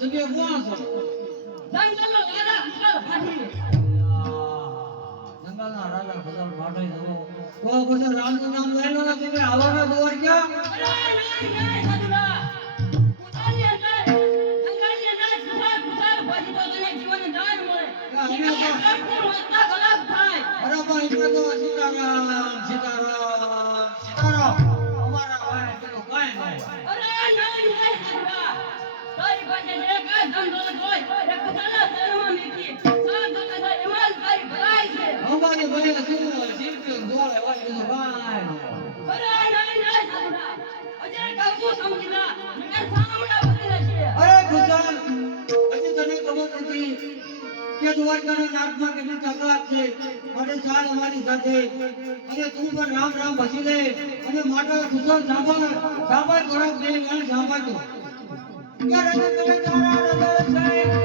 તમે કોણ છો? જંગલનો રાજા ખુશાલ ફાટી. જંગલના રાજા ખુશાલ ફાટી છો. તો પછી રામનું નામ લઈ લો ને તમે આવવાના દોર ક્યાં? અરે નહીં સાધુડા. ખુશાલની અંદર જંગલની અંદર ખુશાલ ફાટી તો તને જીવન દાન મળે. અમે તો સંપૂર્ણ વાર્તા ગલત થાય. અરે પણ એટલે તો સીતારામ અમારા ભાઈ પેલો કાંઈ ન હોય. અરે નહીં સાધુડા. તારી પાસે જે કાંઈ ધંધો હોય એ ખુશાલના શહેરમાં મીકી. સાત ટકા એમાં જ તારી ભલાઈ છે. અમારી ભાઈ શું શીખ્યું દોડે હોય બીજું કાંઈ ન હોય. અરે નહીં સાધુડા. અજય કહું સમજી લા. નકર સામડા ભરી રહેશે. અરે ખુશાલ હજી તને ખબર નથી કે દ્વારકાના નાટમાં કેટલી તકરાર છે અને ચાલ અમારી સાથે અને તું પણ રામ રામ ભસી લે અને માટે ખુશાલ સાંભળ ખોરાક દે અને સાંભળતો કે રજત તમે તારા હૃદય છે